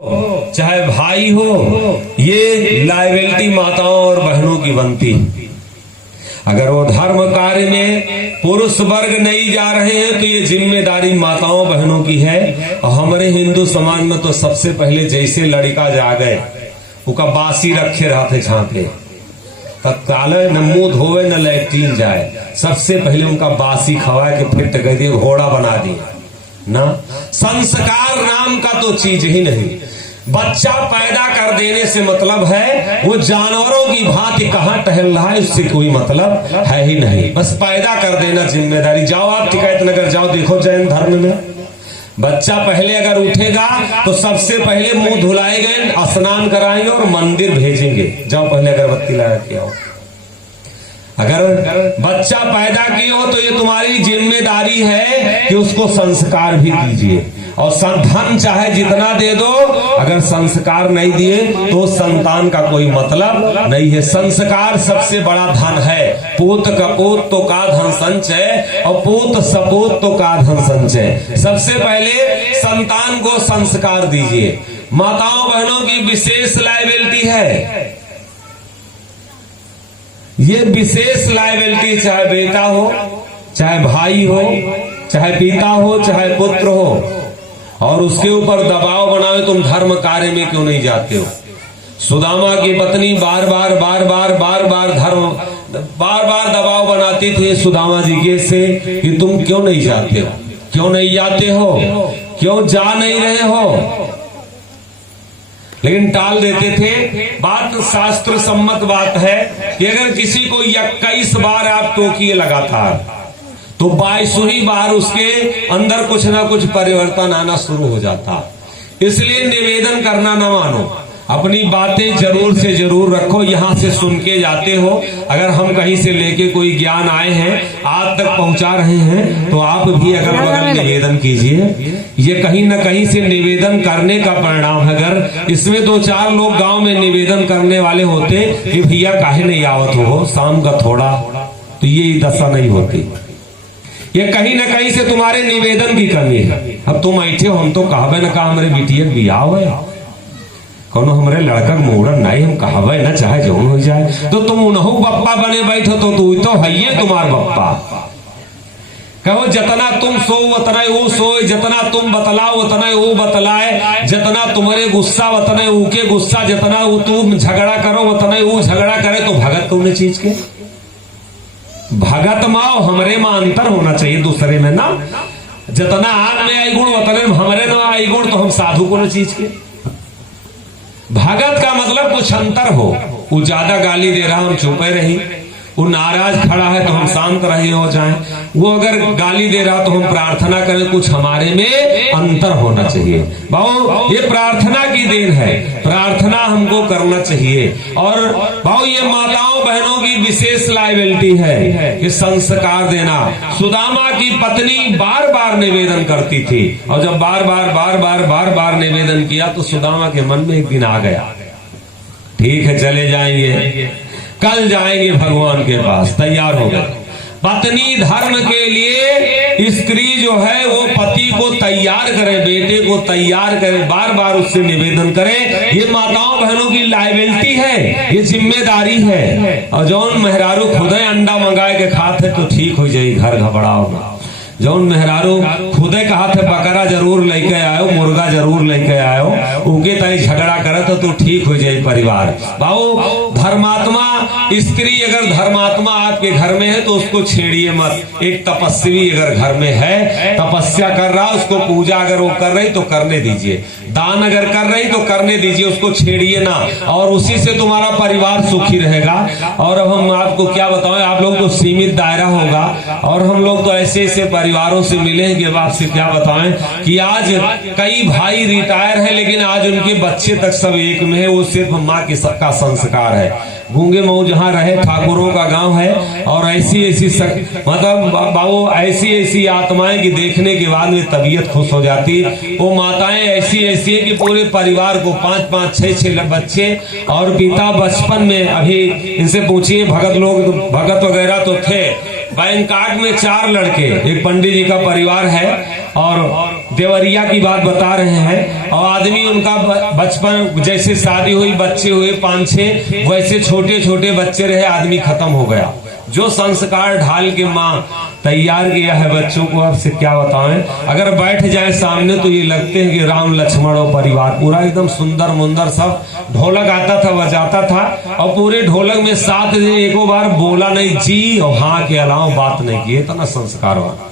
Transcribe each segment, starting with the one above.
चाहे भाई हो, ये लायबिलिटी माताओं और बहनों की बनती। अगर वो धर्म कार्य में पुरुष वर्ग नहीं जा रहे हैं तो ये जिम्मेदारी माताओं बहनों की है। और हमारे हिंदू समाज में तो सबसे पहले जैसे लड़का जा गए उका बासी रखे रहते झांके, तत्काल न मुंह धोवे न लैट्रीन जाए, सबसे पहले उनका बासी खवा के फिट कर दिए, घोड़ा बना दिया ना। संस्कार नाम का तो चीज ही नहीं। बच्चा पैदा कर देने से मतलब है वो जानवरों की भांति कहाँ टहल रहा है उससे कोई मतलब है ही नहीं। बस पैदा कर देना जिम्मेदारी। जाओ आप टिकैत नगर जाओ, देखो जैन धर्म में बच्चा पहले अगर उठेगा तो सबसे पहले मुंह धुलाए गए, स्नान कराएंगे और मंदिर भेजेंगे। जाओ पहले अगरबत्ती लगा के आओ। अगर बच्चा पैदा किए हो तो ये तुम्हारी जिम्मेदारी है कि उसको संस्कार भी दीजिए। और धन चाहे जितना दे दो, अगर संस्कार नहीं दिए तो संतान का कोई मतलब नहीं है। संस्कार सबसे बड़ा धन है। पूत कपूत तो का धन संचय और पूत सपूत तो का धन संचय। सबसे पहले संतान को संस्कार दीजिए। माताओं बहनों की विशेष लायबिलिटी है, ये विशेष लायबिलिटी, चाहे बेटा हो, चाहे भाई हो, चाहे पिता हो, चाहे पुत्र हो। और उसके ऊपर दबाव बनाओ, तुम धर्म कार्य में क्यों नहीं जाते हो। सुदामा की पत्नी बार बार दबाव बनाती थी सुदामा जी के से कि तुम क्यों नहीं जाते हो, क्यों नहीं जाते हो, क्यों जा नहीं रहे हो, लेकिन टाल देते थे। बात शास्त्र सम्मत बात है कि अगर किसी को 21 बार आप टोकिए लगातार तो 22वीं बार उसके अंदर कुछ ना कुछ परिवर्तन आना शुरू हो जाता। इसलिए निवेदन करना न मानो, अपनी बातें जरूर से जरूर रखो। यहाँ से सुन के जाते हो, अगर हम कहीं से लेके कोई ज्ञान आए हैं आप तक पहुंचा रहे हैं तो आप भी अगल बगल निवेदन कीजिए। ये कहीं न कहीं से निवेदन करने का परिणाम है। अगर इसमें 2-4 लोग गांव में निवेदन करने वाले होते कि भैया काहे नहीं आवत हो शाम का थोड़ा, तो ये दशा नहीं होती। ये कहीं न कहीं से तुम्हारे निवेदन की कमी है। अब तुम ऐठे हो, हम तो कहबे न कहा हमारे बिटिया बियाह है, कौनो हमारे लड़का मोड़न नहीं, हम कहबे न चाहे जौन हो जाए, तो तुम उन्हों बप्पा बने बैठो तो तू तो है ही तुम्हार बप्पा। कहो जतना तुम सो उतना वो सोए, जितना तुम बतलाओ उतना वो बतलाए, जितना तुम्हारे गुस्सा उतना ऊके गुस्सा, जितना तुम झगड़ा करो उतना वो झगड़ा करे। तो भगत तुमने चीज के भगत माओ हमरे में अंतर होना चाहिए दूसरे में ना। जितना आग में आई गुण उतने हमरे में आई गुण, तो हम साधु को न चीज के। भगत का मतलब कुछ अंतर हो। वो ज्यादा गाली दे रहा हम चुपे रही, वो नाराज खड़ा है तो हम शांत रहे हो जाएं, वो अगर गाली दे रहा तो हम प्रार्थना करें। कुछ हमारे में अंतर होना चाहिए। भाऊ ये प्रार्थना की देन है, प्रार्थना हमको करना चाहिए। और भाऊ ये माताओं बहनों की विशेष लायबिलिटी है कि संस्कार देना। सुदामा की पत्नी बार बार निवेदन करती थी, और जब बार बार निवेदन किया तो सुदामा के मन में एक दिन आ गया, ठीक है चले जाएंगे, कल जाएंगे भगवान के पास। तैयार हो गए। पत्नी धर्म के लिए स्त्री जो है वो पति को तैयार करे, बेटे को तैयार करे, बार बार उससे निवेदन करे। ये माताओं बहनों की लायबिलिटी है, ये जिम्मेदारी है। और जौन मेहरारू खुदे अंडा मंगाए के खाते तो ठीक हो जाये घर घबराओ में। जौन मेहरारू खुदे कहा थे बकरा जरूर लेके आयो, मुर्गा जरूर लेके आयो, उनके तय झगड़ा करे तो ठीक हो जाए परिवार। भाऊ धर्मात्मा स्त्री अगर धर्मात्मा आपके घर में है तो उसको छेड़िए मत। एक तपस्वी अगर घर में है, तपस्या कर रहा, उसको पूजा अगर वो कर रही तो करने दीजिए, दान अगर कर रही तो करने दीजिए, उसको छेड़िए ना। और उसी से तुम्हारा परिवार सुखी रहेगा। और अब हम आपको क्या बताएं, आप लोग तो सीमित दायरा होगा, और हम लोग तो ऐसे ऐसे परिवारों से मिलेंगे। आपसे क्या बताएं कि आज कई भाई रिटायर है, लेकिन आज उनके बच्चे तक सब एक में है। वो सिर्फ माँ के सबका संस्कार है। गूंगे मऊ जहाँ रहे ठाकुरों का गांव है, और ऐसी मतलब बाबू ऐसी आत्माएं की देखने के बाद में तबीयत खुश हो जाती। वो माताएं ऐसी है कि पूरे परिवार को 5-5, 6-6 बच्चे, और पिता बचपन में, अभी इनसे पूछिए भगत वगैरह तो थे, बैंकाक में 4 लड़के, एक पंडित जी का परिवार है और देवरिया की बात बता रहे हैं। और आदमी उनका बचपन, जैसे शादी हुई, बच्चे हुए 5-6, वैसे छोटे छोटे बच्चे रहे, आदमी खत्म हो गया। जो संस्कार ढाल के माँ तैयार किया है बच्चों को, अब से क्या बताएं। अगर बैठ जाए सामने तो ये लगते हैं कि राम लक्ष्मण और परिवार पूरा एकदम सुंदर मुंदर। सब ढोलक आता था, बजाता था, और पूरे ढोलक में 7 दिन एको बार बोला नहीं जी और हाँ के अलावा बात नहीं किए। तो ना संस्कारवान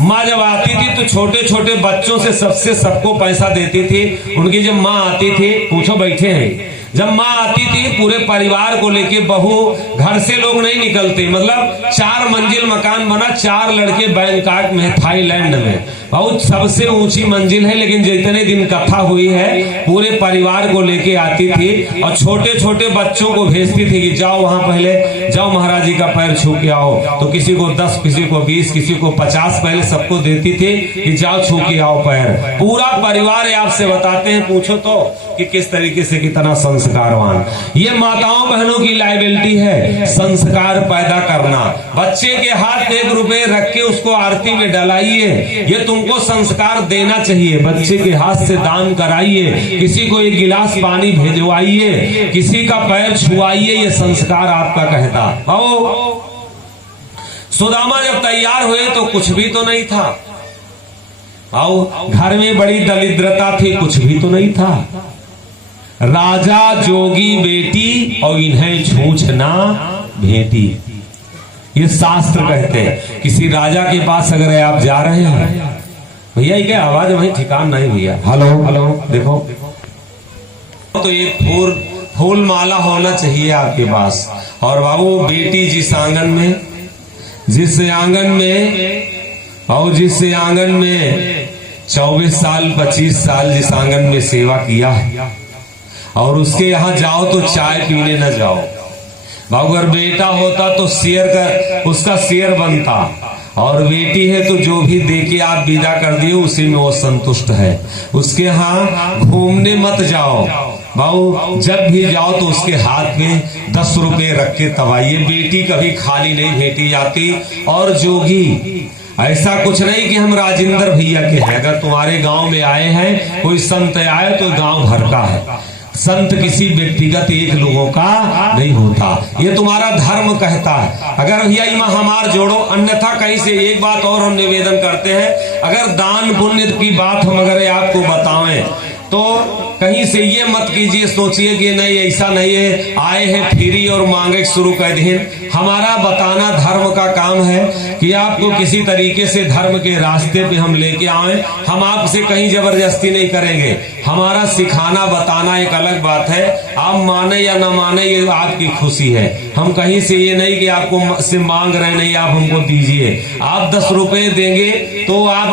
माँ जब आती थी तो छोटे छोटे बच्चों से सबको पैसा देती थी। उनकी जब माँ आती थी, पूछो बैठे हैं, जब माँ आती थी पूरे परिवार को लेके, बहू घर से लोग नहीं निकलते, मतलब 4 मंजिल मकान बना, 4 लड़के बैंकॉक में, थाईलैंड में, बहुत सबसे ऊंची मंजिल है। लेकिन जितने दिन कथा हुई है पूरे परिवार को लेके आती थी और छोटे छोटे बच्चों को भेजती थी कि जाओ वहां, पहले जाओ महाराज जी का पैर छू के आओ। तो किसी को 10, किसी को 20, किसी को 50 पहले सबको देती थी कि जाओ छू के आओ पैर। पूरा परिवार आपसे बताते हैं, पूछो तो कि किस तरीके से कितना संस्कारवान। ये माताओं बहनों की लायबिलिटी है, संस्कार पैदा करना। बच्चे के हाथ 1 रुपए रख के उसको आरती में डलाइए, ये तुमको संस्कार देना चाहिए। बच्चे के हाथ से दान कराइए, किसी को 1 गिलास पानी भेजवाइए, किसी का पैर छुआइए, ये संस्कार आपका कहता। आओ, सुदामा जब तैयार हुए तो कुछ भी तो नहीं था। आओ, घर में बड़ी दरिद्रता थी, कुछ भी तो नहीं था। राजा जोगी बेटी और इन्हें छूछ ना भेटी, ये शास्त्र कहते हैं। किसी राजा के पास अगर आप जा रहे हैं, भैया क्या आवाज वही ठिकान नहीं भैया, हेलो हेलो देखो, तो एक फूल माला होना चाहिए आपके पास। और बाबू बेटी जिस आंगन में, जिस आंगन में, और जिस आंगन में 24 साल 25 साल जिस आंगन में सेवा किया है, और उसके यहाँ जाओ तो चाय पीने न जाओ। अगर बेटा होता तो शेर का, उसका शेर बनता, और बेटी है तो जो भी देके आप विदा कर दिए उसी में वो संतुष्ट है। उसके यहाँ घूमने मत जाओ बाबू, जब भी जाओ तो उसके हाथ में 10 रुपए रख के तब आइए। बेटी कभी खाली नहीं भेटी जाती। और जोगी ऐसा कुछ नहीं कि हम राजेंद्र भैया के हैं, अगर तुम्हारे गांव में आए हैं, कोई संत आए तो गांव भर का है। संत किसी व्यक्तिगत एक लोगों का नहीं होता, ये तुम्हारा धर्म कहता है। अगर भैया इमा हमार जोड़ो, अन्यथा कहीं से एक बात और हम निवेदन करते हैं, अगर दान पुण्य की बात हम अगर आपको बताएं तो कहीं से ये मत कीजिए, सोचिए कि नहीं ऐसा नहीं है, आए हैं फ्री और मांगे शुरू कर दें। हमारा बताना धर्म का काम है कि आपको किसी तरीके से धर्म के रास्ते पे हम लेके आए। हम आपसे कहीं जबरदस्ती नहीं करेंगे, हमारा सिखाना बताना एक अलग बात है। आप माने या ना माने ये आपकी खुशी है। हम कहीं से ये नहीं कि आपको से मांग रहे, नहीं आप हमको दीजिए। आप 10 रुपए देंगे तो आप